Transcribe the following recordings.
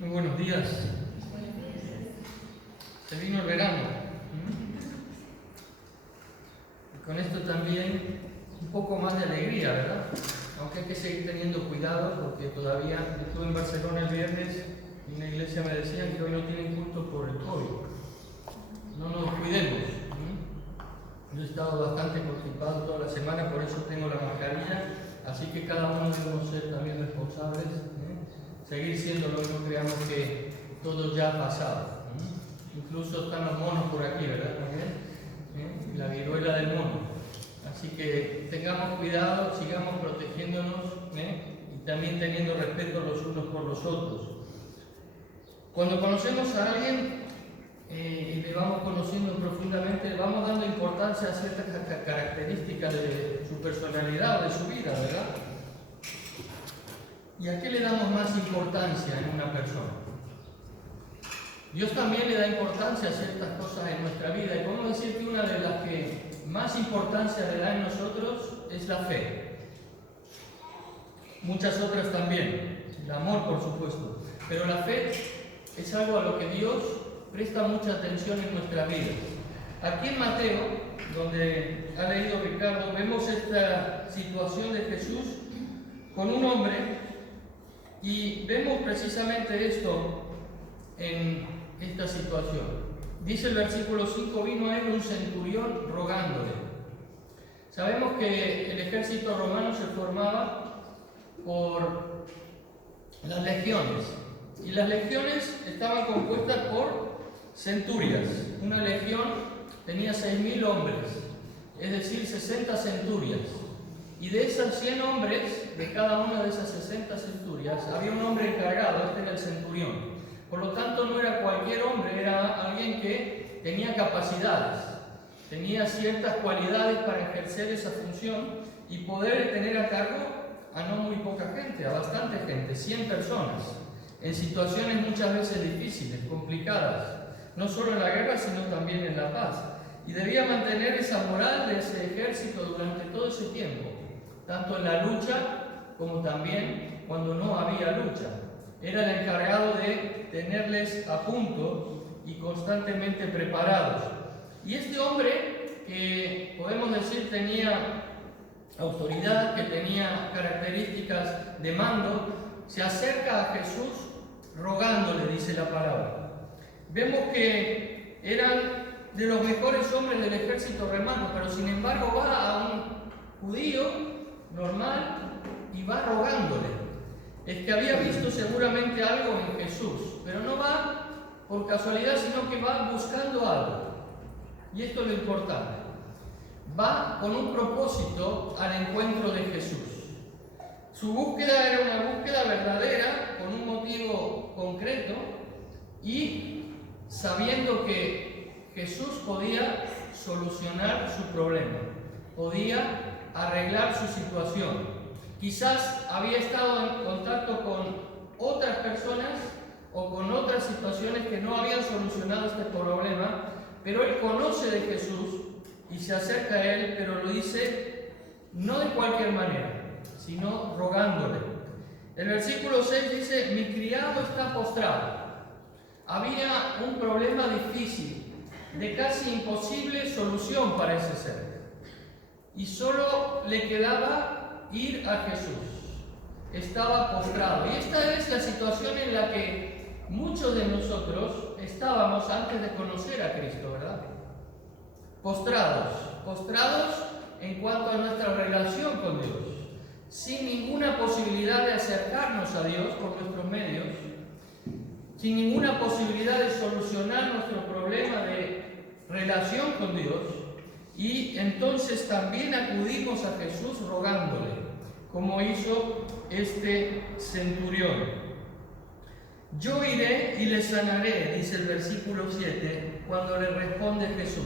Muy buenos días. Se vino el verano. Y con esto también un poco más de alegría, ¿verdad? Aunque hay que seguir teniendo cuidado porque todavía estuve en Barcelona el viernes y en la iglesia me decían que hoy no tienen culto por el COVID. No nos cuidemos. Yo he estado bastante constipado toda la semana, por eso tengo la mascarilla, así que cada uno debemos ser también responsables. Seguir siéndolo, no creamos que todo ya ha pasado. Incluso están los monos por aquí, ¿verdad? La viruela del mono. Así que tengamos cuidado, sigamos protegiéndonos y también teniendo respeto los unos por los otros. Cuando conocemos a alguien y le vamos conociendo profundamente, le vamos dando importancia a ciertas características de su personalidad o de su vida, ¿verdad? ¿Y a qué le damos más importancia en una persona? Dios también le da importancia a ciertas cosas en nuestra vida, y podemos decir que una de las que más importancia le da en nosotros es la fe. Muchas otras también, el amor por supuesto, pero la fe es algo a lo que Dios presta mucha atención en nuestra vida. Aquí en Mateo, donde ha leído Ricardo, vemos esta situación de Jesús con un hombre. Y vemos precisamente esto en esta situación. Dice el versículo 5, vino a él un centurión rogándole. Sabemos que el ejército romano se formaba por las legiones. Y las legiones estaban compuestas por centurias. Una legión tenía 6.000 hombres, es decir, 60 centurias. Y de esas 100 hombres, de cada una de esas 60 centurias, había un hombre encargado, este era el centurión. Por lo tanto, no era cualquier hombre, era alguien que tenía capacidades, tenía ciertas cualidades para ejercer esa función y poder tener a cargo a no muy poca gente, a bastante gente, 100 personas, en situaciones muchas veces difíciles, complicadas, no solo en la guerra, sino también en la paz. Y debía mantener esa moral de ese ejército durante todo ese tiempo, tanto en la lucha como también cuando no había lucha. Era el encargado de tenerles a punto y constantemente preparados. Y este hombre, que podemos decir tenía autoridad, que tenía características de mando, se acerca a Jesús rogándole, dice la palabra. Vemos que eran de los mejores hombres del ejército romano, pero sin embargo va a un judío normal y va rogándole. Es que había visto seguramente algo en Jesús, pero no va por casualidad, sino que va buscando algo. Y esto es lo importante. Va con un propósito al encuentro de Jesús. Su búsqueda era una búsqueda verdadera, con un motivo concreto, y sabiendo que Jesús podía solucionar su problema, podía arreglar su situación. Quizás había estado en contacto con otras personas o con otras situaciones que no habían solucionado este problema, pero él conoce de Jesús y se acerca a él, pero lo dice no de cualquier manera, sino rogándole. El versículo 6 dice, mi criado está postrado. Había un problema difícil, de casi imposible solución parece ser. Y solo le quedaba ir a Jesús. Estaba postrado. Y esta es la situación en la que muchos de nosotros estábamos antes de conocer a Cristo, ¿verdad? Postrados en cuanto a nuestra relación con Dios, sin ninguna posibilidad de acercarnos a Dios por nuestros medios, sin ninguna posibilidad de solucionar nuestro problema de relación con Dios. Y entonces también acudimos a Jesús rogándole, como hizo este centurión. Yo iré y le sanaré, dice el versículo 7, cuando le responde Jesús.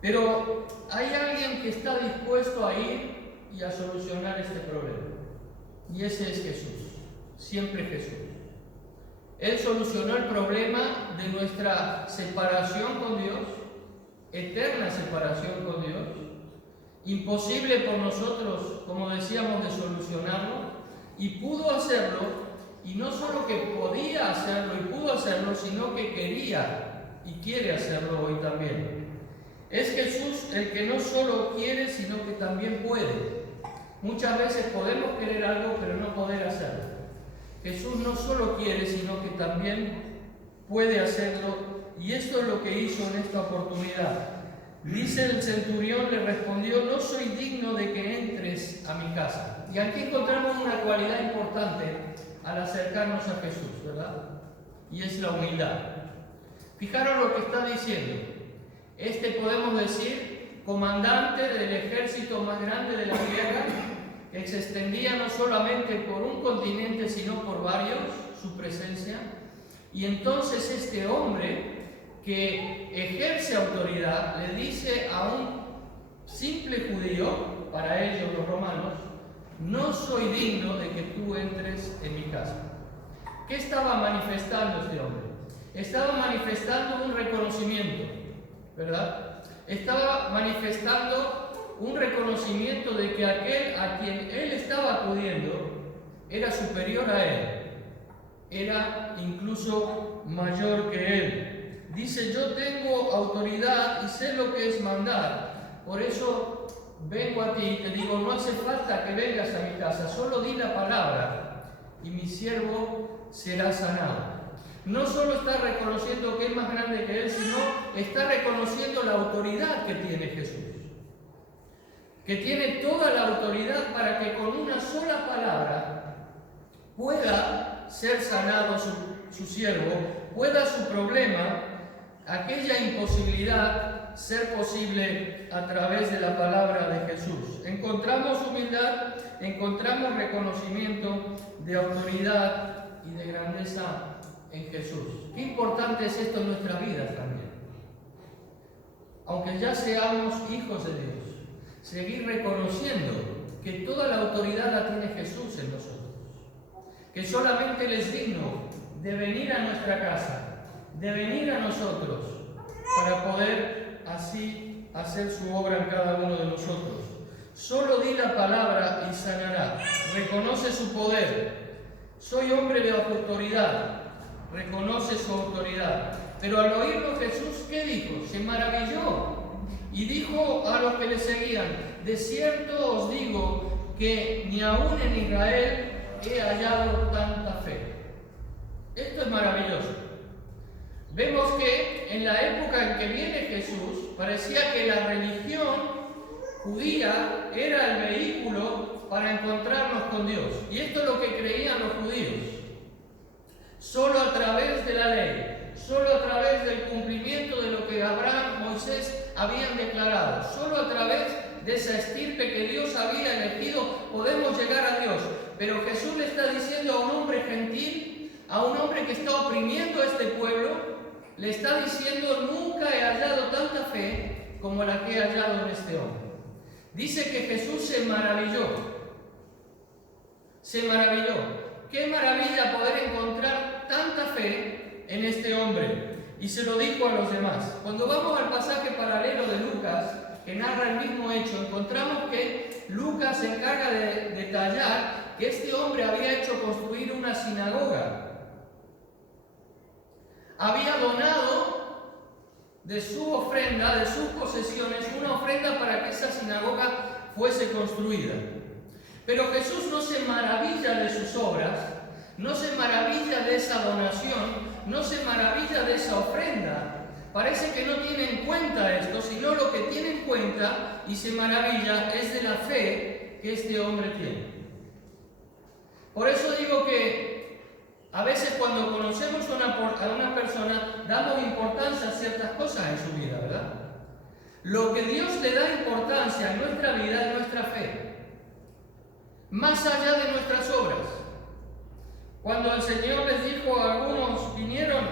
Pero hay alguien que está dispuesto a ir y a solucionar este problema. Y ese es Jesús, siempre Jesús. Él solucionó el problema de nuestra separación con Dios, eterna separación con Dios, imposible por nosotros, como decíamos, de solucionarlo, y pudo hacerlo y no solo que podía hacerlo y pudo hacerlo, sino que quería y quiere hacerlo hoy también. Es Jesús el que no solo quiere, sino que también puede. Muchas veces podemos querer algo, pero no poder hacerlo. Jesús no solo quiere, sino que también puede hacerlo, y esto es lo que hizo en esta oportunidad. Dice el centurión, le respondió: no soy digno de que entres a mi casa. Y aquí encontramos una cualidad importante al acercarnos a Jesús, ¿verdad? Y es la humildad. Fijaros lo que está diciendo. Podemos decir, comandante del ejército más grande de la tierra, que se extendía no solamente por un continente, sino por varios, su presencia. Y entonces este hombre que ejerce autoridad le dice a un simple judío, para ellos los romanos: no soy digno de que tú entres en mi casa. ¿Qué estaba manifestando este hombre? Estaba manifestando un reconocimiento, ¿verdad? Estaba manifestando un reconocimiento de que aquel a quien él estaba acudiendo era superior a él, era incluso mayor que él. Dice: yo tengo autoridad y sé lo que es mandar, por eso vengo a ti y te digo, no hace falta que vengas a mi casa, solo di la palabra y mi siervo será sanado. No solo está reconociendo que es más grande que él, sino está reconociendo la autoridad que tiene Jesús, que tiene toda la autoridad para que con una sola palabra pueda ser sanado su siervo, pueda su problema, aquella imposibilidad, ser posible a través de la palabra de Jesús. Encontramos humildad, encontramos reconocimiento de autoridad y de grandeza en Jesús. Qué importante es esto en nuestra vida también. Aunque ya seamos hijos de Dios, seguir reconociendo que toda la autoridad la tiene Jesús en nosotros, que solamente Él es digno de venir a nuestra casa, de venir a nosotros, para poder así hacer su obra en cada uno de nosotros. Solo di la palabra y sanará. Reconoce su poder. Soy hombre de autoridad. Reconoce su autoridad. Pero al oírlo Jesús, ¿qué dijo? Se maravilló y dijo a los que le seguían: de cierto os digo que ni aún en Israel he hallado tanta fe. Esto es maravilloso. Vemos que en la época en que viene Jesús, parecía que la religión judía era el vehículo para encontrarnos con Dios. Y esto es lo que creían los judíos. Solo a través de la ley, solo a través del cumplimiento de lo que Abraham, Moisés habían declarado, solo a través de esa estirpe que Dios había elegido podemos llegar a Dios. Pero Jesús le está diciendo a un hombre gentil, a un hombre que está oprimiendo a este pueblo, le está diciendo: nunca he hallado tanta fe como la que he hallado en este hombre. Dice que Jesús se maravilló. Se maravilló. Qué maravilla poder encontrar tanta fe en este hombre. Y se lo dijo a los demás. Cuando vamos al pasaje paralelo de Lucas, que narra el mismo hecho, encontramos que Lucas se encarga de detallar que este hombre había hecho construir una sinagoga. Había donado de su ofrenda, de sus posesiones, una ofrenda para que esa sinagoga fuese construida. Pero Jesús no se maravilla de sus obras, no se maravilla de esa donación, no se maravilla de esa ofrenda. Parece que no tiene en cuenta esto, sino lo que tiene en cuenta y se maravilla es de la fe que este hombre tiene. Por eso digo que a veces cuando conocemos a una persona damos importancia a ciertas cosas en su vida, ¿verdad? Lo que Dios le da importancia en nuestra vida es nuestra fe, más allá de nuestras obras. Cuando el Señor les dijo a algunos, vinieron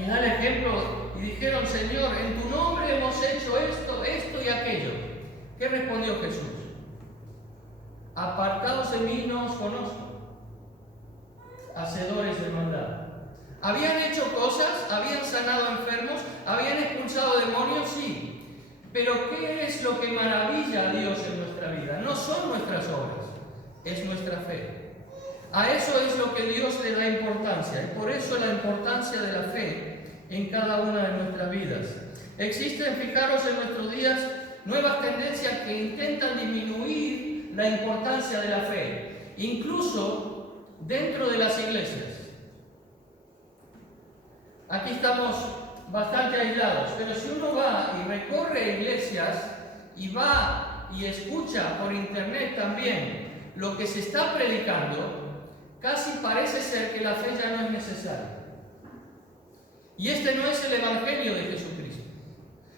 y dan ejemplo y dijeron: Señor, en tu nombre hemos hecho esto, esto y aquello. ¿Qué respondió Jesús? Apartaos de mí, no os conozco, hacedores de maldad. ¿Habían hecho cosas? ¿Habían sanado enfermos? ¿Habían expulsado demonios? Sí. Pero ¿qué es lo que maravilla a Dios en nuestra vida? No son nuestras obras, es nuestra fe. A eso es lo que Dios le da importancia, y por eso la importancia de la fe en cada una de nuestras vidas. Existen, fijaros, en nuestros días nuevas tendencias que intentan disminuir la importancia de la fe, incluso dentro de las iglesias. Aquí estamos bastante aislados, pero si uno va y recorre iglesias y va y escucha por internet también lo que se está predicando, casi parece ser que la fe ya no es necesaria. Y este no es el Evangelio de Jesucristo.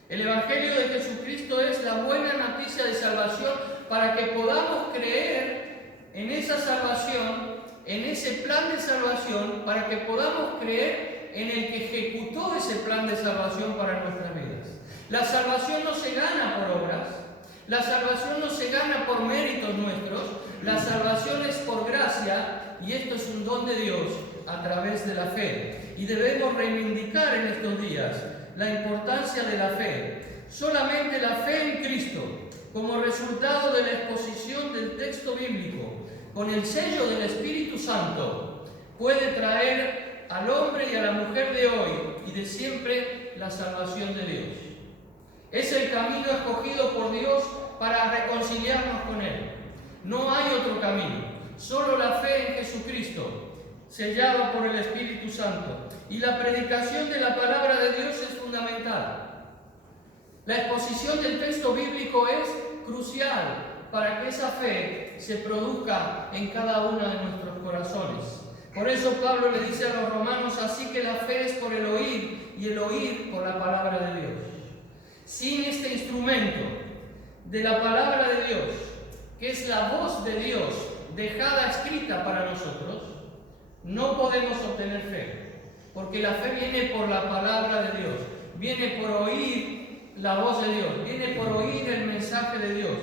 El Evangelio de Jesucristo es la buena noticia de salvación para que podamos creer en esa salvación, en ese plan de salvación, para que podamos creer en el que ejecutó ese plan de salvación para nuestras vidas. La salvación no se gana por obras, la salvación no se gana por méritos nuestros, la salvación es por gracia, y esto es un don de Dios a través de la fe. Y debemos reivindicar en estos días la importancia de la fe. Solamente la fe en Cristo, como resultado de la exposición del texto bíblico, con el sello del Espíritu Santo, puede traer al hombre y a la mujer de hoy y de siempre la salvación de Dios. Es el camino escogido por Dios para reconciliarnos con Él. No hay otro camino, solo la fe en Jesucristo, sellado por el Espíritu Santo. Y la predicación de la palabra de Dios es fundamental. La exposición del texto bíblico es crucial para que esa fe se produzca en cada uno de nuestros corazones. Por eso Pablo le dice a los romanos: así que la fe es por el oír, y el oír por la palabra de Dios. Sin este instrumento de la palabra de Dios, que es la voz de Dios dejada escrita para nosotros, no podemos obtener fe, porque la fe viene por la palabra de Dios, viene por oír la voz de Dios, viene por oír el mensaje de Dios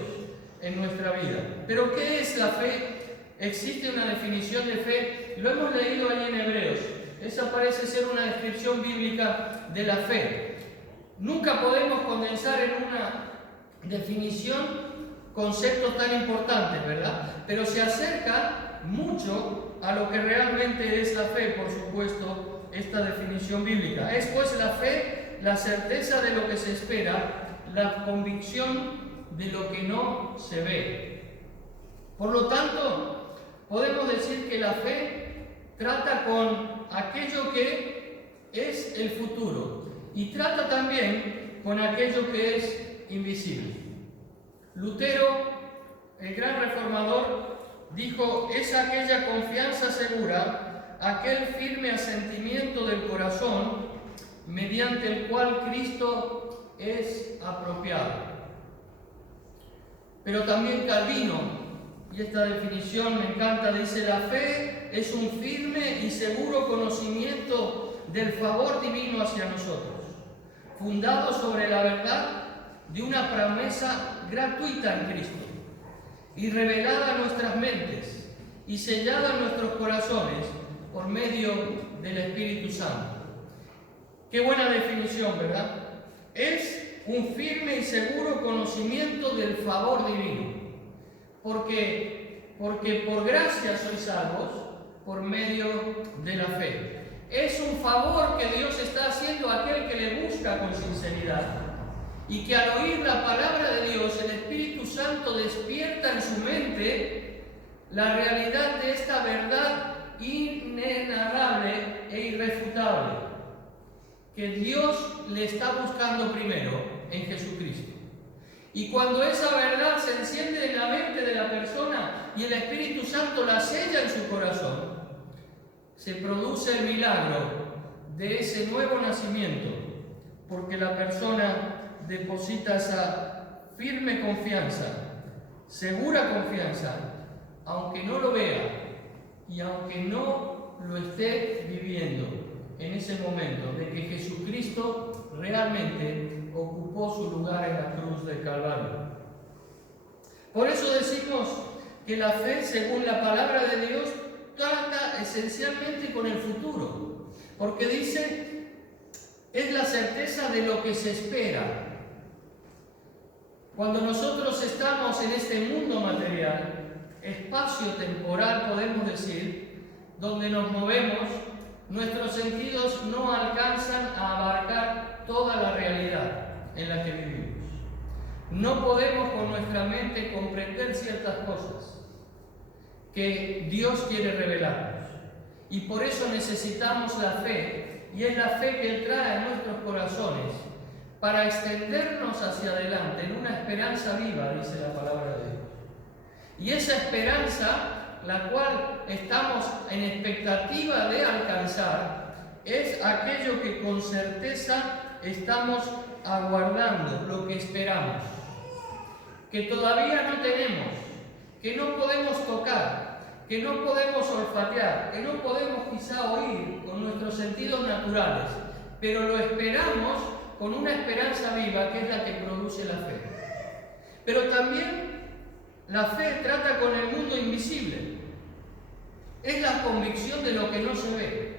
en nuestra vida. Pero ¿qué es la fe? Existe una definición de fe, lo hemos leído allí en Hebreos. Esa parece ser una descripción bíblica de la fe. Nunca podemos condensar en una definición conceptos tan importantes, ¿verdad? Pero se acerca mucho a lo que realmente es la fe, por supuesto, esta definición bíblica. Es pues la fe, la certeza de lo que se espera, la convicción de lo que no se ve. Por lo tanto, podemos decir que la fe trata con aquello que es el futuro y trata también con aquello que es invisible. Lutero, el gran reformador, dijo: es aquella confianza segura, aquel firme asentimiento del corazón mediante el cual Cristo es apropiado. Pero también Calvino, y esta definición me encanta, dice: la fe es un firme y seguro conocimiento del favor divino hacia nosotros, fundado sobre la verdad de una promesa gratuita en Cristo, y revelada a nuestras mentes y sellada en nuestros corazones por medio del Espíritu Santo. Qué buena definición, ¿verdad? Es un firme y seguro conocimiento del favor divino, porque por gracia sois salvos por medio de la fe. Es un favor que Dios está haciendo a aquel que le busca con sinceridad, y que al oír la palabra de Dios, el Espíritu Santo despierta en su mente la realidad de esta verdad inenarrable e irrefutable, que Dios le está buscando primero en Jesucristo. Y cuando esa verdad se enciende en la mente de la persona y el Espíritu Santo la sella en su corazón, se produce el milagro de ese nuevo nacimiento, porque la persona deposita esa firme confianza, segura confianza, aunque no lo vea y aunque no lo esté viviendo en ese momento, de que Jesucristo realmente ocupó su lugar en la cruz del Calvario. Por eso decimos que la fe, según la palabra de Dios, trata esencialmente con el futuro, porque dice: es la certeza de lo que se espera. Cuando nosotros estamos en este mundo material, espacio temporal, podemos decir, donde nos movemos, nuestros sentidos no alcanzan a abarcar toda la realidad en la que vivimos. No podemos con nuestra mente comprender ciertas cosas que Dios quiere revelarnos. Y por eso necesitamos la fe, y es la fe que Él trae a nuestros corazones para extendernos hacia adelante en una esperanza viva, dice la palabra de Dios. Y esa esperanza, la cual estamos en expectativa de alcanzar, es aquello que con certeza estamos aguardando, lo que esperamos, que todavía no tenemos, que no podemos tocar, que no podemos olfatear, que no podemos quizá oír con nuestros sentidos naturales, pero lo esperamos con una esperanza viva que es la que produce la fe. Pero también la fe trata con el mundo invisible. Es la convicción de lo que no se ve.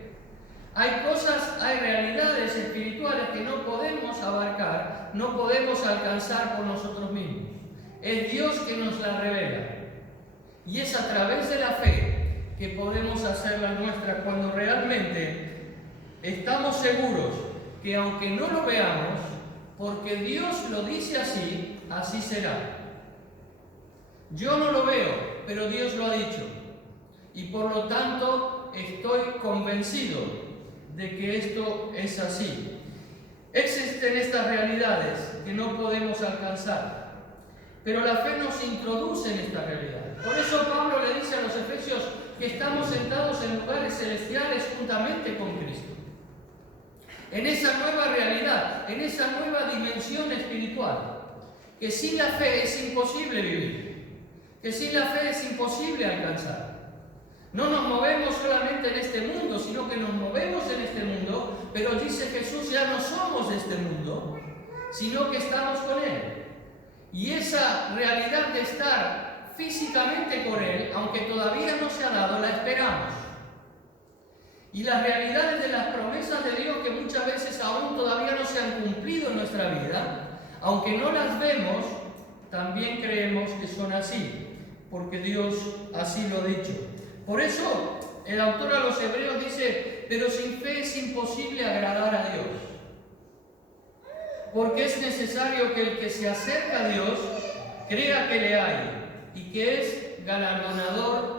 Hay cosas, hay realidades espirituales que no podemos abarcar, no podemos alcanzar por nosotros mismos. Es Dios que nos la revela. Y es a través de la fe que podemos hacerla nuestra cuando realmente estamos seguros que aunque no lo veamos, porque Dios lo dice así, así será. Yo no lo veo, pero Dios lo ha dicho. Y por lo tanto estoy convencido de que esto es así. Existen estas realidades que no podemos alcanzar, pero la fe nos introduce en esta realidad. Por eso Pablo le dice a los efesios que estamos sentados en lugares celestiales juntamente con Cristo. En esa nueva realidad, en esa nueva dimensión espiritual, que sin la fe es imposible vivir, que sin la fe es imposible alcanzar. No nos movemos solamente en este mundo, sino que nos movemos en este mundo, pero dice Jesús, ya no somos de este mundo, sino que estamos con Él. Y esa realidad de estar físicamente con Él, aunque todavía no se ha dado, la esperamos. Y las realidades de las promesas de Dios que muchas veces aún todavía no se han cumplido en nuestra vida, aunque no las vemos, también creemos que son así, porque Dios así lo ha dicho. Por eso el autor a los Hebreos dice, pero sin fe es imposible agradar a Dios. Porque es necesario que el que se acerca a Dios crea que le hay y que es galardonador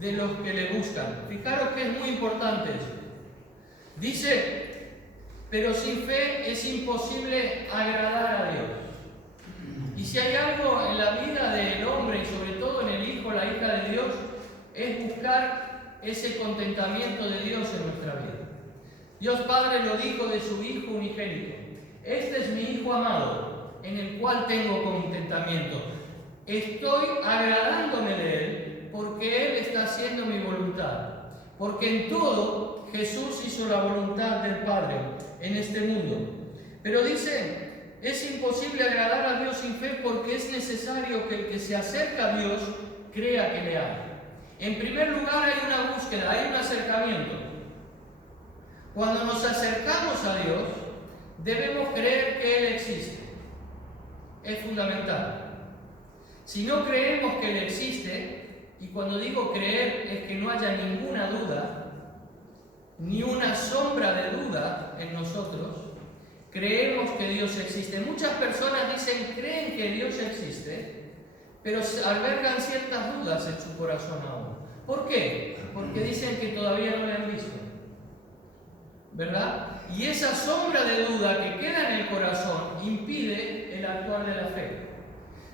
de los que le buscan. Fijaros que es muy importante eso. Dice, pero sin fe es imposible agradar a Dios. Y si hay algo en la vida del hombre y sobre todo en el hijo, la hija de Dios, es buscar ese contentamiento de Dios en nuestra vida. Dios Padre lo dijo de su Hijo unigénito. Este es mi Hijo amado, en el cual tengo contentamiento. Estoy agradándome de Él, porque Él está haciendo mi voluntad. Porque en todo Jesús hizo la voluntad del Padre en este mundo. Pero dice, es imposible agradar a Dios sin fe porque es necesario que el que se acerca a Dios crea que le hay. En primer lugar hay una búsqueda, hay un acercamiento. Cuando nos acercamos a Dios, debemos creer que Él existe. Es fundamental. Si no creemos que Él existe, y cuando digo creer es que no haya ninguna duda, ni una sombra de duda en nosotros, creemos que Dios existe. Muchas personas dicen, creen que Dios existe, pero albergan ciertas dudas en su corazón aún. ¿Por qué? Porque dicen que todavía no le han visto. ¿Verdad? Y esa sombra de duda que queda en el corazón impide el actuar de la fe.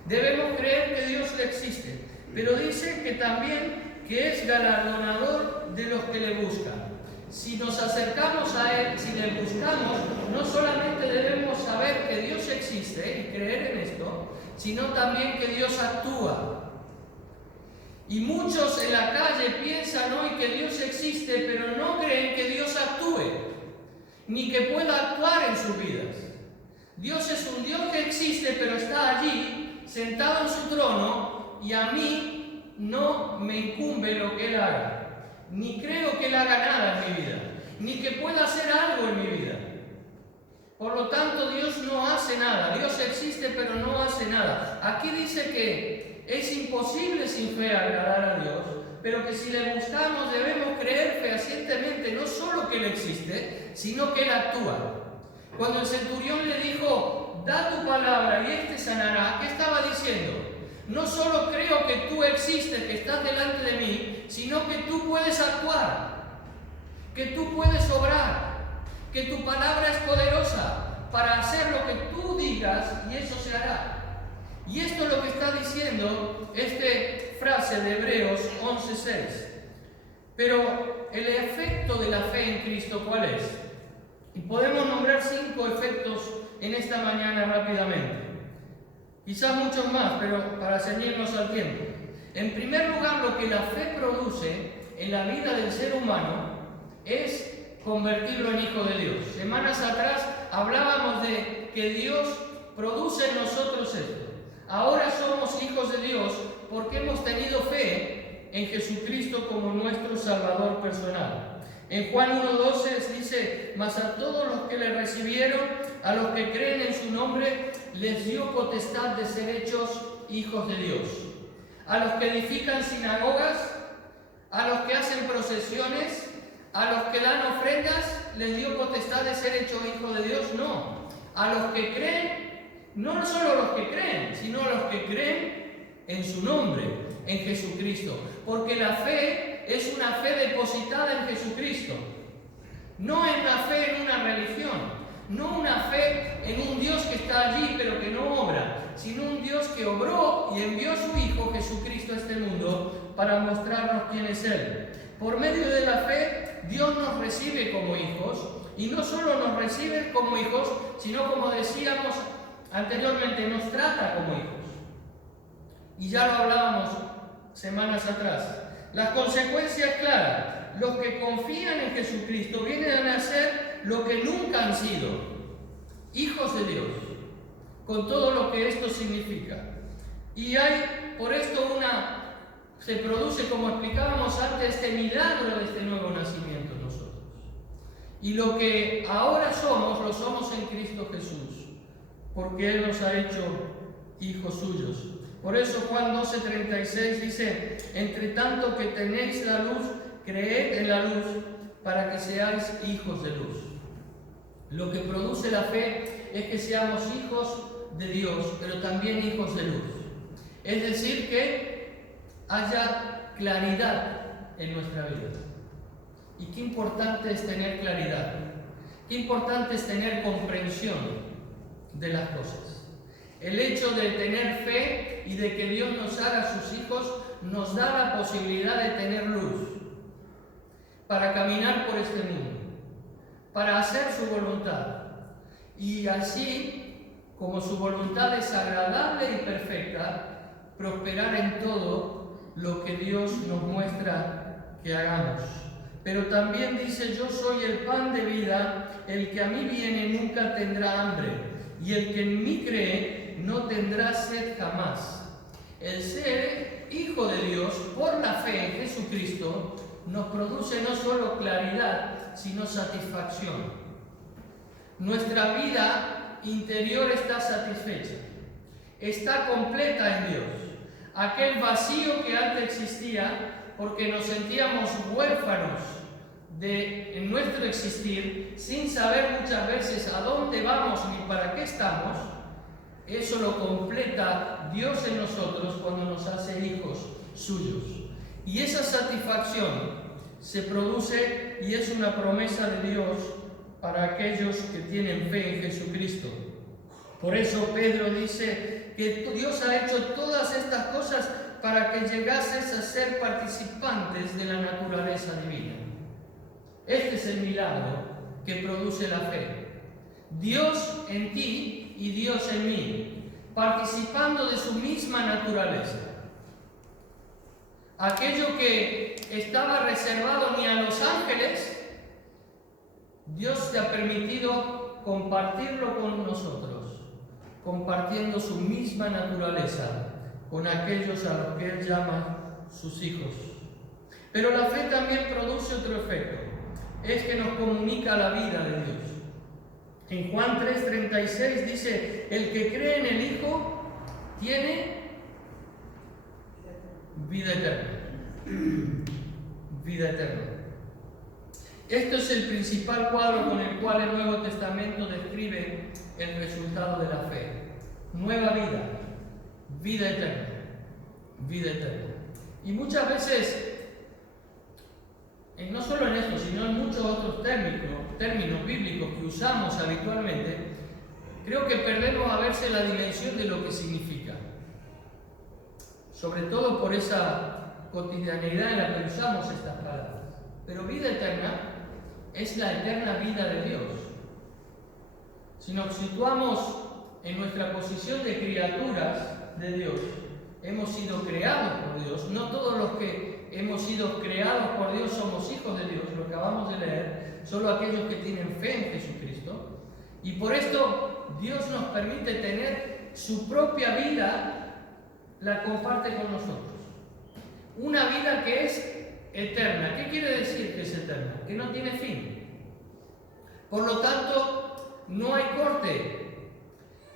Debemos creer que Dios existe, pero dice que también que es galardonador de los que le buscan. Si nos acercamos a Él, si le buscamos, no solamente debemos saber que Dios existe y creer en esto, sino también que Dios actúa. Y muchos en la calle piensan hoy que Dios existe, pero no creen que Dios actúe, ni que pueda actuar en sus vidas. Dios es un Dios que existe, pero está allí, sentado en su trono, y a mí no me incumbe lo que Él haga. Ni creo que Él haga nada en mi vida, ni que pueda hacer algo en mi vida. Por lo tanto, Dios no hace nada. Dios existe, pero no hace nada. Aquí dice que es imposible sin fe agradar a Dios, pero que si le buscamos debemos creer fehacientemente no solo que Él existe, sino que Él actúa. Cuando el centurión le dijo, da tu palabra y éste sanará, ¿qué estaba diciendo? No solo creo que tú existes, que estás delante de mí, sino que tú puedes actuar, que tú puedes obrar, que tu palabra es poderosa para hacer lo que tú digas y eso se hará. Y esto es lo que está diciendo esta frase de Hebreos 11:6. Pero el efecto de la fe en Cristo, ¿cuál es? Y podemos nombrar 5 efectos en esta mañana rápidamente. Quizás muchos más, pero para ceñirnos al tiempo. En primer lugar, lo que la fe produce en la vida del ser humano es convertirlo en hijo de Dios. Semanas atrás hablábamos de que Dios produce en nosotros esto. Ahora somos hijos de Dios porque hemos tenido fe en Jesucristo como nuestro Salvador personal. En Juan 1:12 dice, mas a todos los que le recibieron, a los que creen en su nombre, les dio potestad de ser hechos hijos de Dios. A los que edifican sinagogas, a los que hacen procesiones, a los que dan ofrendas, les dio potestad de ser hechos hijos de Dios. No, a los que creen, no solo los que creen, sino a los que creen en su nombre, en Jesucristo. Porque la fe es una fe depositada en Jesucristo. No es una fe en una religión, no una fe en un Dios que está allí pero que no obra, sino un Dios que obró y envió a su Hijo Jesucristo a este mundo para mostrarnos quién es Él. Por medio de la fe, Dios nos recibe como hijos, y no solo nos recibe como hijos, sino, como decíamos anteriormente, nos trata como hijos. Y ya lo hablábamos semanas atrás. Las consecuencias claras: los que confían en Jesucristo vienen a ser lo que nunca han sido, hijos de Dios, con todo lo que esto significa. Y hay por esto se produce, como explicábamos antes, este milagro de este nuevo nacimiento en nosotros. Y lo que ahora somos, lo somos en Cristo Jesús, porque Él nos ha hecho hijos suyos. Por eso Juan 12:36 dice, entre tanto que tenéis la luz, creed en la luz, para que seáis hijos de luz. Lo que produce la fe es que seamos hijos de Dios, pero también hijos de luz. Es decir, que haya claridad en nuestra vida. Y qué importante es tener claridad. Qué importante es tener comprensión de las cosas. El hecho de tener fe y de que Dios nos haga sus hijos nos da la posibilidad de tener luz para caminar por este mundo, para hacer su voluntad. Y así, como su voluntad es agradable y perfecta, prosperar en todo lo que Dios nos muestra que hagamos. Pero también dice, yo soy el pan de vida, el que a mí viene nunca tendrá hambre, y el que en mí cree no tendrá sed jamás. El ser hijo de Dios por la fe en Jesucristo nos produce no solo claridad, sino satisfacción. Nuestra vida interior está satisfecha, está completa en Dios. Aquel vacío que antes existía, porque nos sentíamos huérfanos en nuestro existir, sin saber muchas veces a dónde vamos ni para qué estamos, eso lo completa Dios en nosotros cuando nos hace hijos suyos. Y esa satisfacción se produce y es una promesa de Dios para aquellos que tienen fe en Jesucristo. Por eso Pedro dice que Dios ha hecho todas estas cosas para que llegases a ser participantes de la naturaleza divina. Este es el milagro que produce la fe. Dios en ti y Dios en mí, participando de su misma naturaleza. Aquello que estaba reservado ni a los ángeles, Dios te ha permitido compartirlo con nosotros, compartiendo su misma naturaleza con aquellos a los que Él llama sus hijos. Pero la fe también produce otro efecto, es que nos comunica la vida de Dios. En Juan 3:36 dice, el que cree en el Hijo tiene vida eterna. Vida eterna. Esto es el principal cuadro con el cual el Nuevo Testamento describe el resultado de la fe. Nueva vida, vida eterna, vida eterna. Y muchas veces, no solo en esto, sino en muchos otros términos bíblicos que usamos habitualmente, creo que perdemos a veces la dimensión de lo que significa. Sobre todo por esa cotidianeidad en la que usamos estas palabras. Pero vida eterna es la eterna vida de Dios. Si nos situamos en nuestra posición de criaturas de Dios, hemos sido creados por Dios. No todos los que hemos sido creados por Dios somos hijos de Dios, lo acabamos de leer, solo aquellos que tienen fe en Jesucristo. Y por esto Dios nos permite tener su propia vida, la comparte con nosotros. Una vida que es eterna. ¿Qué quiere decir que es eterna? Que no tiene fin. Por lo tanto, no hay corte.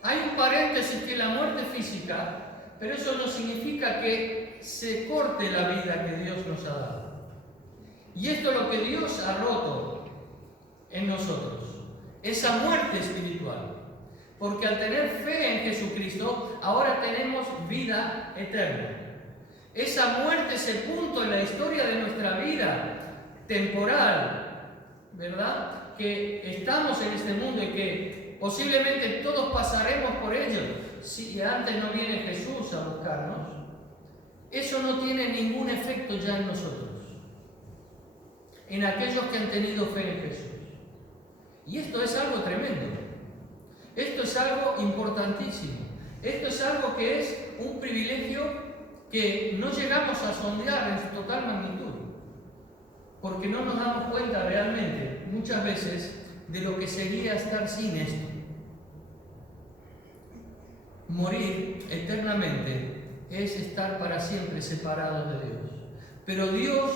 Hay un paréntesis que es la muerte física, pero eso no significa que se corte la vida que Dios nos ha dado. Y esto es lo que Dios ha roto en nosotros, esa muerte espiritual. Porque al tener fe en Jesucristo, ahora tenemos vida eterna. Esa muerte, ese punto en la historia de nuestra vida temporal, ¿verdad? Que estamos en este mundo y que posiblemente todos pasaremos por ello si antes no viene Jesús a buscarnos. Eso no tiene ningún efecto ya en nosotros, en aquellos que han tenido fe en Jesús. Y esto es algo tremendo. Esto es algo importantísimo. Esto es algo que es un privilegio que no llegamos a sondear en su total magnitud, porque no nos damos cuenta realmente, muchas veces, de lo que sería estar sin esto. Morir eternamente es estar para siempre separados de Dios. Pero Dios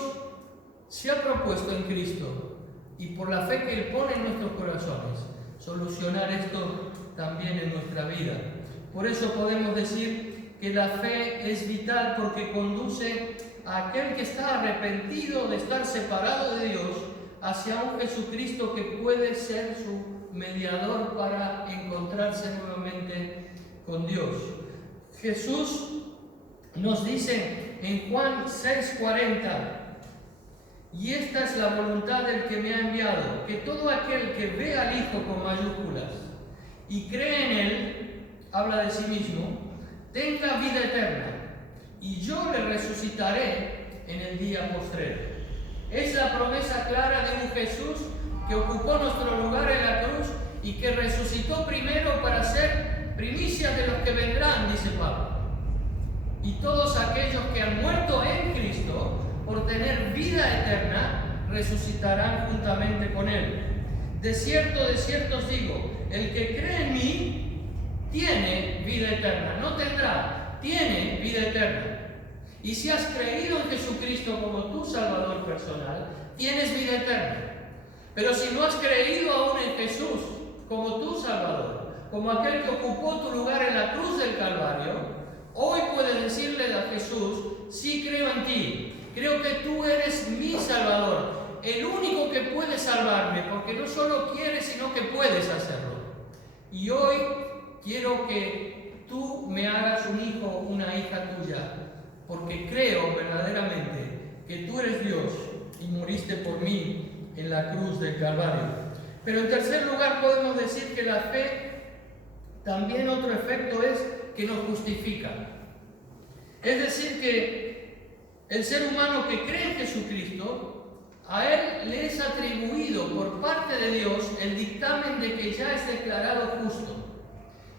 se ha propuesto en Cristo, y por la fe que Él pone en nuestros corazones, solucionar esto también en nuestra vida. Por eso podemos decir que la fe es vital, porque conduce a aquel que está arrepentido de estar separado de Dios hacia un Jesucristo que puede ser su mediador para encontrarse nuevamente con Dios. Jesús nos dice en Juan 6:40: y esta es la voluntad del que me ha enviado, que todo aquel que ve al Hijo con mayúsculas y cree en Él, habla de sí mismo, tenga vida eterna, y yo le resucitaré en el día postrero. Es la promesa clara de un Jesús que ocupó nuestro lugar en la cruz y que resucitó primero para ser primicias de los que vendrán, dice Pablo. Y todos aquellos que han muerto en Cristo, por tener vida eterna, resucitarán juntamente con Él. De cierto os digo, el que cree en mí, tiene vida eterna. No tendrá, tiene vida eterna. Y si has creído en Jesucristo como tu Salvador personal, tienes vida eterna. Pero si no has creído aún en Jesús como tu Salvador, como aquel que ocupó tu lugar en la cruz del Calvario, hoy puedes decirle a Jesús: sí, creo en ti, creo que tú eres mi Salvador, el único que puede salvarme, porque no solo quieres, sino que puedes hacerlo. Y hoy quiero que tú me hagas un hijo, una hija tuya, porque creo verdaderamente que tú eres Dios y moriste por mí en la cruz del Calvario. Pero en tercer lugar podemos decir que la fe, también otro efecto es que nos justifica. Es decir, que el ser humano que cree en Jesucristo, a él le es atribuido por parte de Dios el dictamen de que ya es declarado justo.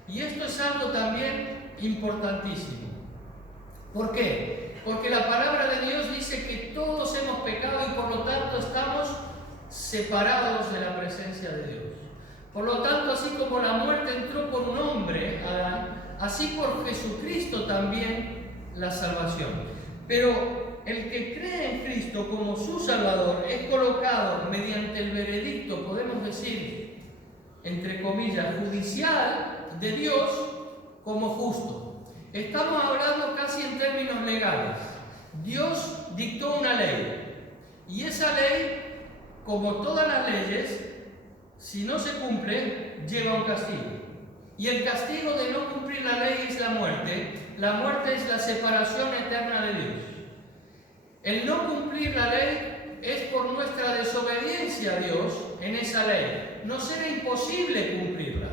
Y esto es algo también importantísimo. ¿Por qué? Porque la palabra de Dios dice que todos hemos pecado y por lo tanto estamos separados de la presencia de Dios. Por lo tanto, así como la muerte entró por un hombre, Adán, así por Jesucristo también la salvación. Pero el que cree en Cristo como su Salvador es colocado mediante el veredicto, podemos decir, entre comillas, judicial de Dios como justo. Estamos hablando casi en términos legales. Dios dictó una ley. Y esa ley, como todas las leyes, si no se cumple, lleva un castigo. Y el castigo de no cumplir la ley es la muerte. La muerte es la separación eterna de Dios. El no cumplir la ley es por nuestra desobediencia a Dios en esa ley. Nos era imposible cumplirla.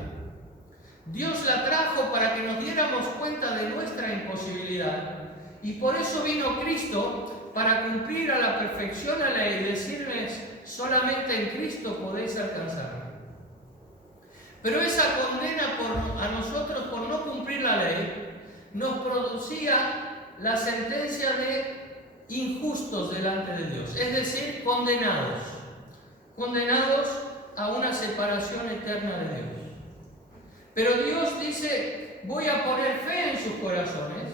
Dios la trajo para que nos diéramos cuenta de nuestra imposibilidad. Y por eso vino Cristo, para cumplir a la perfección la ley y decirles: solamente en Cristo podéis alcanzarla. Pero esa condena a nosotros por no cumplir la ley nos producía la sentencia de injustos delante de Dios, es decir, condenados a una separación eterna de Dios. Pero Dios dice: voy a poner fe en sus corazones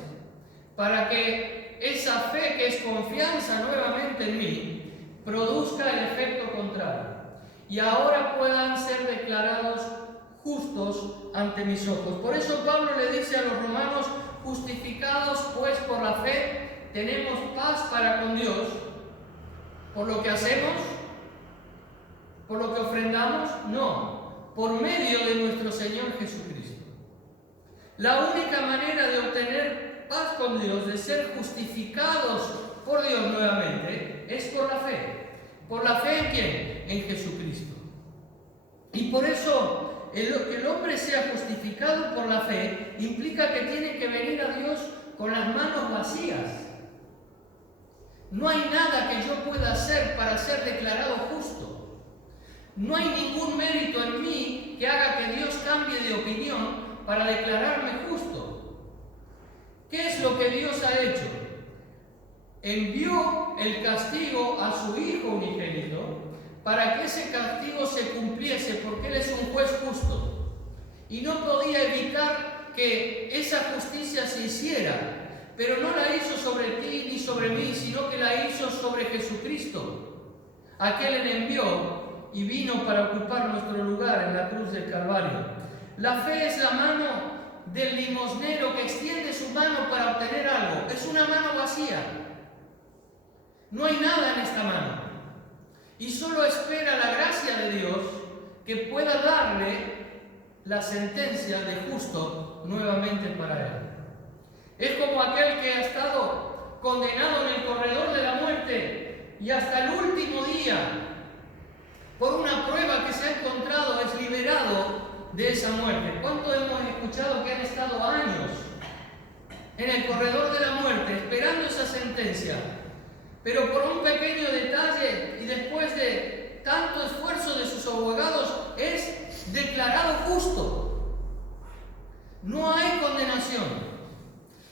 para que esa fe, que es confianza nuevamente en mí, produzca el efecto contrario y ahora puedan ser declarados justos ante mis ojos. Por eso Pablo le dice a los romanos: justificados pues por la fe, tenemos paz para con Dios, por lo que hacemos, por lo que ofrendamos, no, por medio de nuestro Señor Jesucristo. La única manera de obtener paz con Dios, de ser justificados por Dios nuevamente, es por la fe. ¿Por la fe en quién? En Jesucristo. Y por eso que el hombre sea justificado por la fe implica que tiene que venir a Dios con las manos vacías. No hay nada que yo pueda hacer para ser declarado justo. No hay ningún mérito en mí que haga que Dios cambie de opinión para declararme justo. ¿Qué es lo que Dios ha hecho? Envió el castigo a su Hijo unigénito para que ese castigo se cumpliese, porque Él es un juez justo. Y no podía evitar que esa justicia se hiciera, pero no la hizo sobre ti ni sobre mí, sino que la hizo sobre Jesucristo, a quien Él envió y vino para ocupar nuestro lugar en la cruz del Calvario. La fe es la mano del limosnero que extiende su mano para obtener algo. Es una mano vacía. No hay nada en esta mano. Y solo espera la gracia de Dios que pueda darle la sentencia de justo nuevamente para él. Es como aquel que ha estado condenado en el corredor de la muerte y hasta el último día, por una prueba que se ha encontrado, es liberado de esa muerte. ¿Cuánto hemos escuchado que han estado años en el corredor de la muerte esperando esa sentencia? Pero por un pequeño detalle y después de tanto esfuerzo de sus abogados es declarado justo. No hay condenación.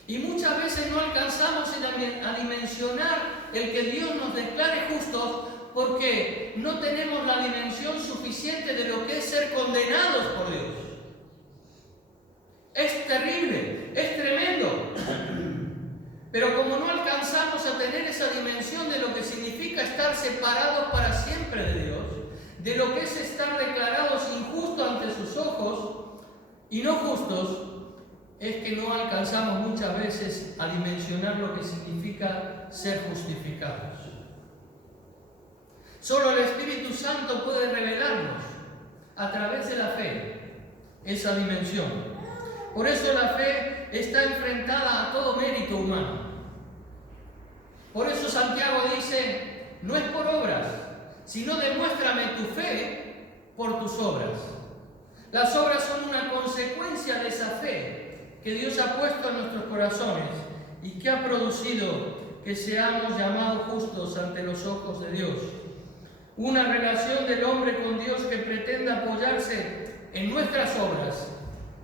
Y muchas veces no alcanzamos a dimensionar el que Dios nos declare justos porque no tenemos la dimensión suficiente de lo que es ser condenados por Dios. Es terrible, es tremendo. Pero como no alcanzamos a tener esa dimensión de lo que significa estar separados para siempre de Dios, de lo que es estar declarados injustos ante sus ojos y no justos, es que no alcanzamos muchas veces a dimensionar lo que significa ser justificados. Solo el Espíritu Santo puede revelarnos a través de la fe esa dimensión. Por eso la fe está enfrentada a todo mérito humano. Por eso Santiago dice: no es por obras, sino demuéstrame tu fe por tus obras. Las obras son una consecuencia de esa fe que Dios ha puesto en nuestros corazones y que ha producido que seamos llamados justos ante los ojos de Dios. Una relación del hombre con Dios que pretenda apoyarse en nuestras obras,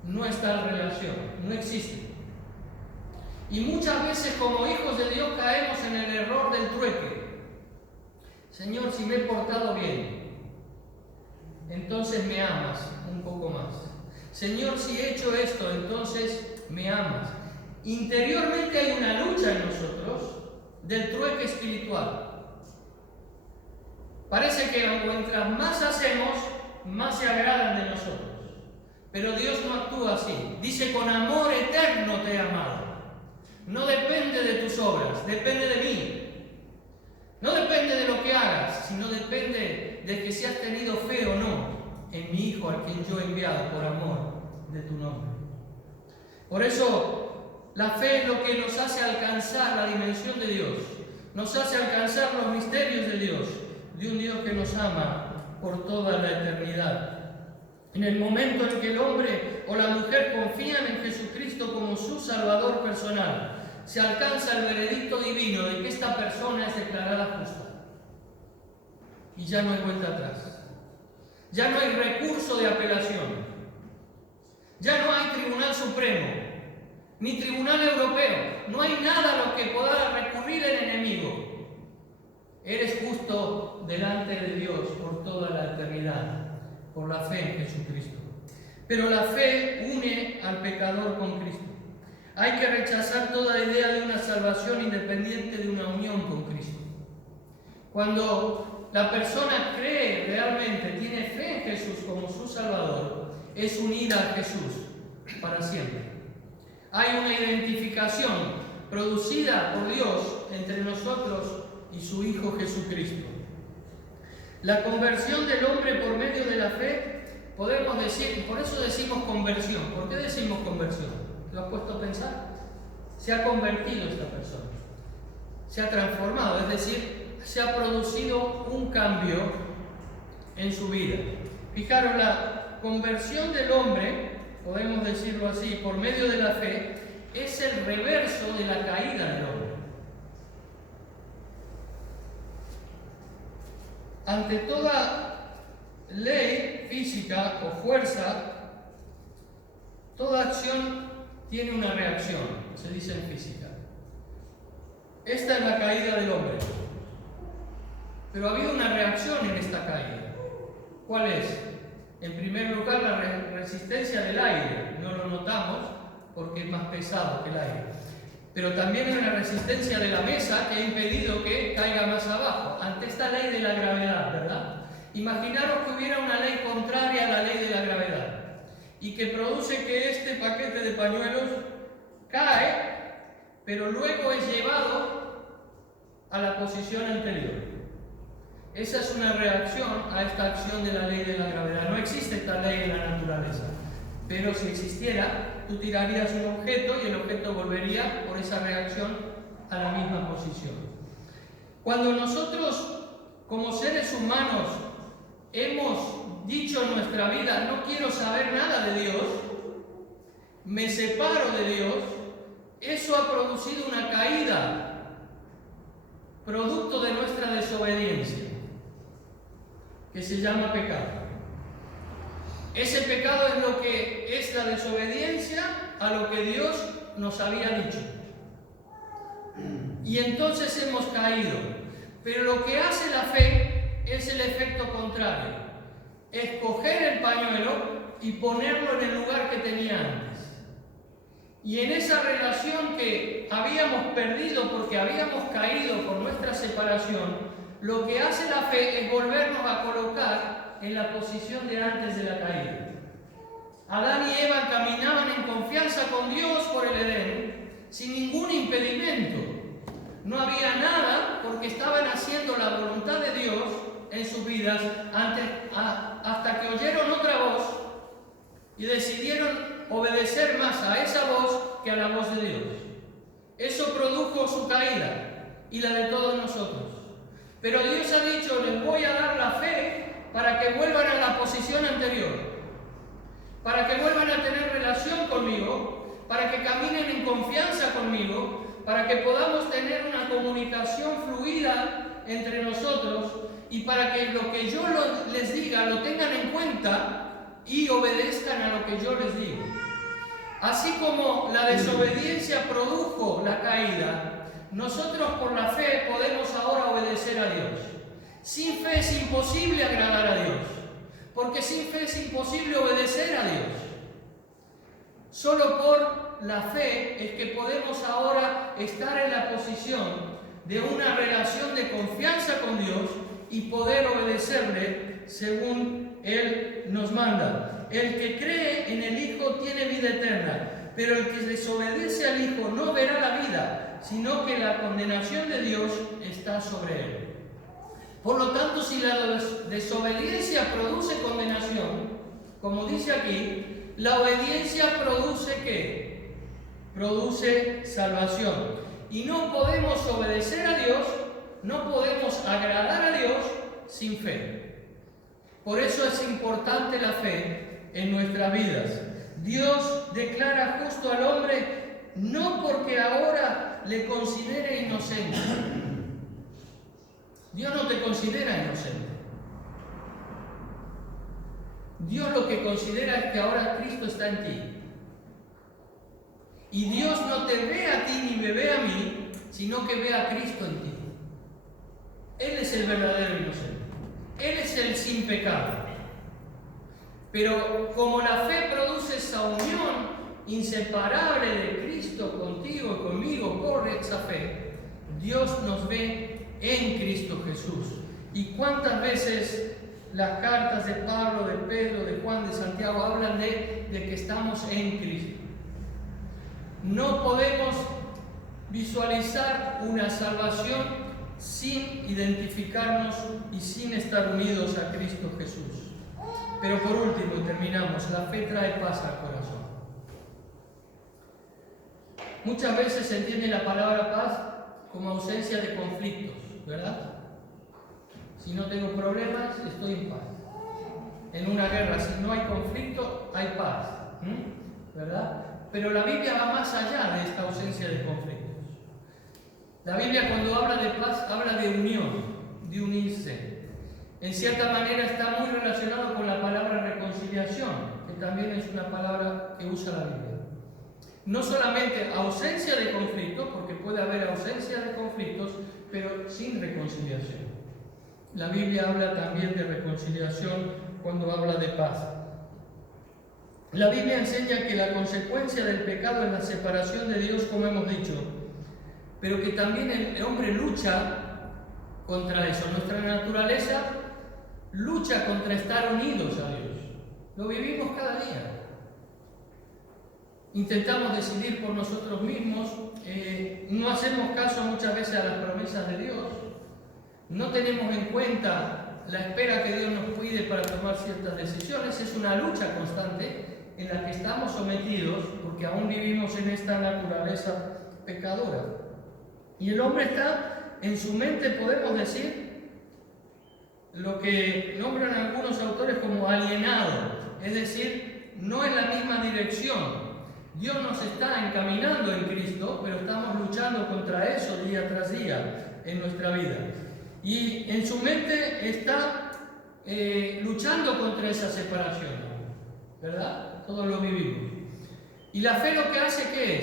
no es tal relación, no existe. Y muchas veces como hijos de Dios caemos en el error del trueque. Señor, si me he portado bien, entonces me amas un poco más. Señor, si he hecho esto, entonces me amas. Interiormente hay una lucha en nosotros del trueque espiritual. Parece que mientras más hacemos, más se agradan de nosotros. Pero Dios no actúa así. Dice: con amor eterno te he amado. no depende de tus obras, depende de mí. No depende de lo que hagas, sino depende de que si has tenido fe o no en mi Hijo, al quien yo he enviado por amor de tu nombre. Por eso, la fe es lo que nos hace alcanzar la dimensión de Dios, nos hace alcanzar los misterios de Dios, de un Dios que nos ama por toda la eternidad. En el momento en que el hombre o la mujer confían en Jesucristo como su Salvador personal, se alcanza el veredicto divino de que esta persona es declarada justa. Y ya no hay vuelta atrás. Ya no hay recurso de apelación. Ya no hay Tribunal Supremo, ni Tribunal Europeo. No hay nada a lo que pueda recurrir el enemigo. Eres justo delante de Dios por toda la eternidad, por la fe en Jesucristo. Pero la fe une al pecador con Cristo. Hay que rechazar toda idea de una salvación independiente de una unión con Cristo. Cuando la persona cree realmente, tiene fe en Jesús como su Salvador, es unida a Jesús para siempre. Hay una identificación producida por Dios entre nosotros y su Hijo Jesucristo. La conversión del hombre por medio de la fe, podemos decir, por eso decimos conversión. ¿Por qué decimos conversión? ¿Lo has puesto a pensar? Se ha convertido esta persona, se ha transformado, es decir, se ha producido un cambio en su vida. Fijaros, la conversión del hombre, podemos decirlo así, por medio de la fe, es el reverso de la caída del hombre. Ante toda ley física o fuerza, toda acción tiene una reacción, se dice en física. Esta es la caída del hombre. Pero ha habido una reacción en esta caída. ¿Cuál es? En primer lugar, la resistencia del aire. No lo notamos porque es más pesado que el aire. Pero también hay una resistencia de la mesa que ha impedido que caiga más abajo. Ante esta ley de la gravedad, ¿verdad? Imaginaros que hubiera una ley contraria a la ley de la gravedad y que produce que este paquete de pañuelos cae, pero luego es llevado a la posición anterior. Esa es una reacción a esta acción de la ley de la gravedad. No existe esta ley en la naturaleza, pero si existiera, tú tirarías un objeto y el objeto volvería por esa reacción a la misma posición. Cuando nosotros, como seres humanos, hemos dicho en nuestra vida, no quiero saber nada de Dios, me separo de Dios, eso ha producido una caída, producto de nuestra desobediencia, que se llama pecado. Ese pecado es lo que es la desobediencia a lo que Dios nos había dicho. Y entonces hemos caído. Pero lo que hace la fe es el efecto contrario. Es coger el pañuelo y ponerlo en el lugar que tenía antes. Y en esa relación que habíamos perdido porque habíamos caído por nuestra separación, lo que hace la fe es volvernos a colocar en la posición de antes de la caída. Adán y Eva caminaban en confianza con Dios por el Edén, sin ningún impedimento. No había nada porque estaban haciendo la voluntad de Dios en sus vidas hasta que oyeron otra voz y decidieron obedecer más a esa voz que a la voz de Dios. Eso produjo su caída y la de todos nosotros. Pero Dios ha dicho, les voy a dar la fe para que vuelvan a la posición anterior, para que vuelvan a tener relación conmigo, para que caminen en confianza conmigo, para que podamos tener una comunicación fluida entre nosotros y para que lo que yo les diga lo tengan en cuenta y obedezcan a lo que yo les digo. Así como la desobediencia produjo la caída, nosotros por la fe podemos ahora obedecer a Dios. Sin fe es imposible agradar a Dios, porque sin fe es imposible obedecer a Dios. Solo por la fe es que podemos ahora estar en la posición de una relación de confianza con Dios y poder obedecerle según Él nos manda. El que cree en el Hijo tiene vida eterna, pero el que desobedece al Hijo no verá la vida, sino que la condenación de Dios está sobre él. Por lo tanto, si la desobediencia produce condenación, como dice aquí, la obediencia produce ¿qué? Produce salvación. Y no podemos obedecer a Dios, no podemos agradar a Dios sin fe. Por eso es importante la fe en nuestras vidas. Dios declara justo al hombre no porque ahora le considere inocente. Dios no te considera inocente. Dios lo que considera es que ahora Cristo está en ti. Y Dios no te ve a ti ni me ve a mí, sino que ve a Cristo en ti. Él es el verdadero inocente. Él es el sin pecado. Pero como la fe produce esa unión inseparable de Cristo contigo y conmigo por esa fe, Dios nos ve en Cristo Jesús. ¿Y cuántas veces las cartas de Pablo, de Pedro, de Juan, de Santiago hablan de que estamos en Cristo? No podemos visualizar una salvación sin identificarnos y sin estar unidos a Cristo Jesús. Pero por último, y terminamos, la fe trae paz al corazón. Muchas veces se entiende la palabra paz como ausencia de conflictos, ¿verdad? Si no tengo problemas, estoy en paz. En una guerra, si no hay conflicto, hay paz, ¿verdad? Pero la Biblia va más allá de esta ausencia de conflictos. La Biblia, cuando habla de paz, habla de unión, de unirse. En cierta manera está muy relacionado con la palabra reconciliación, que también es una palabra que usa la Biblia. No solamente ausencia de conflictos, porque puede haber ausencia de conflictos, pero sin reconciliación. La Biblia habla también de reconciliación cuando habla de paz. La Biblia enseña que la consecuencia del pecado es la separación de Dios, como hemos dicho, pero que también el hombre lucha contra eso. Nuestra naturaleza lucha contra estar unidos a Dios. Lo vivimos cada día. Intentamos decidir por nosotros mismos, no hacemos caso muchas veces a las promesas de Dios, no tenemos en cuenta la espera que Dios nos pide para tomar ciertas decisiones. Es una lucha constante en la que estamos sometidos porque aún vivimos en esta naturaleza pecadora. Y el hombre está en su mente, podemos decir, lo que nombran algunos autores como alienado, es decir, no en la misma dirección. Dios nos está encaminando en Cristo, pero estamos luchando contra eso día tras día en nuestra vida. Y en su mente está luchando contra esa separación, ¿verdad? Todos lo vivimos. Y la fe lo que hace, ¿qué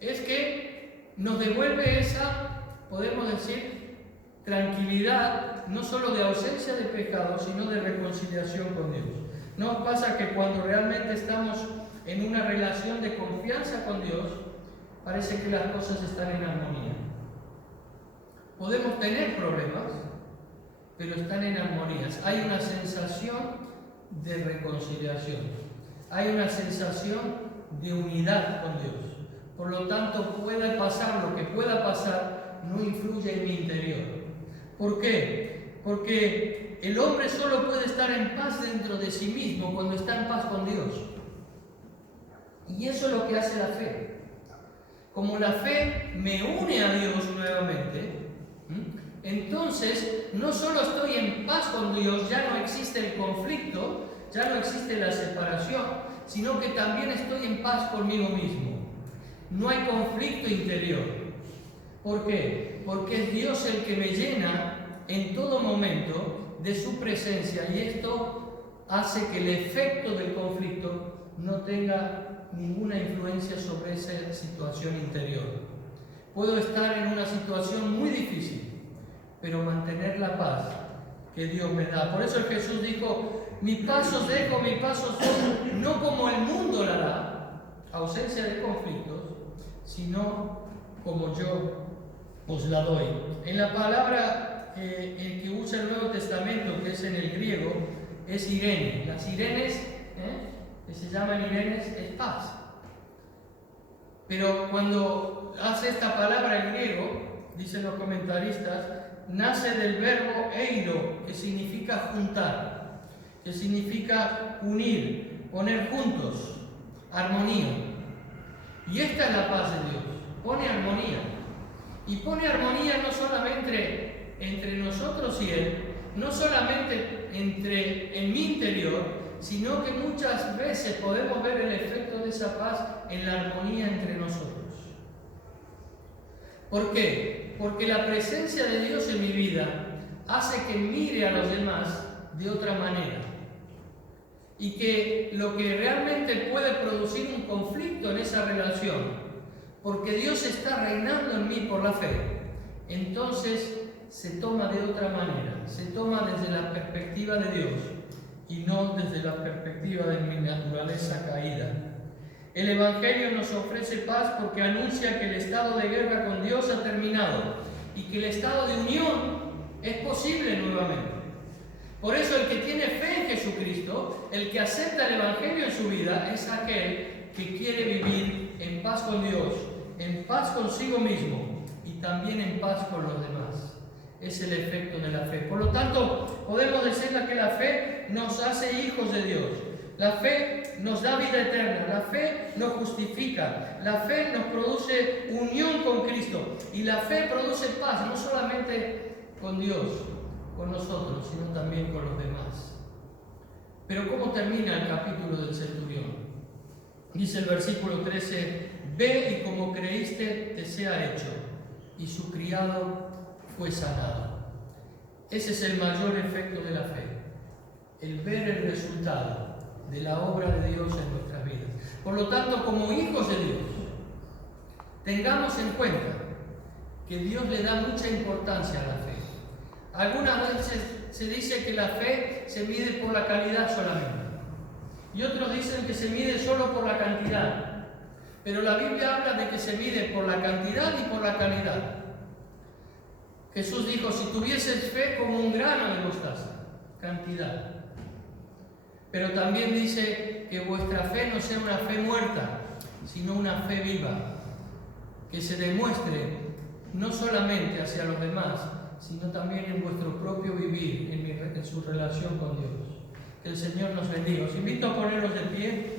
es? Es que nos devuelve esa, podemos decir, tranquilidad, no solo de ausencia de pecado, sino de reconciliación con Dios. ¿No pasa que cuando realmente estamos en una relación de confianza con Dios, parece que las cosas están en armonía? Podemos tener problemas, pero están en armonía. Hay una sensación de reconciliación, hay una sensación de unidad con Dios. Por lo tanto, pueda pasar lo que pueda pasar, no influye en mi interior. ¿Por qué? Porque el hombre solo puede estar en paz dentro de sí mismo cuando está en paz con Dios. Y eso es lo que hace la fe. Como la fe me une a Dios nuevamente, entonces no solo estoy en paz con Dios, ya no existe el conflicto, ya no existe la separación, sino que también estoy en paz conmigo mismo. No hay conflicto interior. ¿Por qué? Porque es Dios el que me llena en todo momento de su presencia, y esto hace que el efecto del conflicto no tenga ninguna influencia sobre esa situación interior. Puedo estar en una situación muy difícil, pero mantener la paz que Dios me da. Por eso Jesús dijo: mi paz os dejo, mi paz os doy, no como el mundo la da, ausencia de conflictos, sino como yo os la doy. En la palabra que usa el Nuevo Testamento, que es en el griego, es Irene. Las Irenes, que se llaman Irenes, es paz. Pero cuando hace esta palabra en griego, dicen los comentaristas, nace del verbo eiro, que significa juntar, que significa unir, poner juntos, armonía. Y esta es la paz de Dios, pone armonía. Y pone armonía no solamente entre nosotros y Él, no solamente en mi interior, sino que muchas veces podemos ver el efecto de esa paz en la armonía entre nosotros. ¿Por qué? Porque la presencia de Dios en mi vida hace que mire a los demás de otra manera. Y que lo que realmente puede producir un conflicto en esa relación, porque Dios está reinando en mí por la fe, entonces se toma de otra manera, se toma desde la perspectiva de Dios y no desde la perspectiva de mi naturaleza caída. El Evangelio nos ofrece paz porque anuncia que el estado de guerra con Dios ha terminado y que el estado de unión es posible nuevamente. Por eso el que tiene fe en Jesucristo, el que acepta el Evangelio en su vida, es aquel que quiere vivir en paz con Dios, en paz consigo mismo y también en paz con los demás. Es el efecto de la fe. Por lo tanto, podemos decir que la fe nos hace hijos de Dios. La fe nos da vida eterna. La fe nos justifica. La fe nos produce unión con Cristo. Y la fe produce paz, no solamente con Dios, con nosotros, sino también con los demás. Pero ¿cómo termina el capítulo del centurión? Dice el versículo 13: ve y como creíste te sea hecho. Y su criado fue sanado. Ese es el mayor efecto de la fe, el ver el resultado de la obra de Dios en nuestras vidas. Por lo tanto, como hijos de Dios, tengamos en cuenta que Dios le da mucha importancia a la fe. Algunas veces se dice que la fe se mide por la calidad solamente, y otros dicen que se mide solo por la cantidad. Pero la Biblia habla de que se mide por la cantidad y por la calidad. Jesús dijo: si tuvieses fe como un grano de mostaza, cantidad. Pero también dice que vuestra fe no sea una fe muerta, sino una fe viva, que se demuestre no solamente hacia los demás, sino también en vuestro propio vivir, en su relación con Dios. Que el Señor nos bendiga. Os invito a ponernos de pie.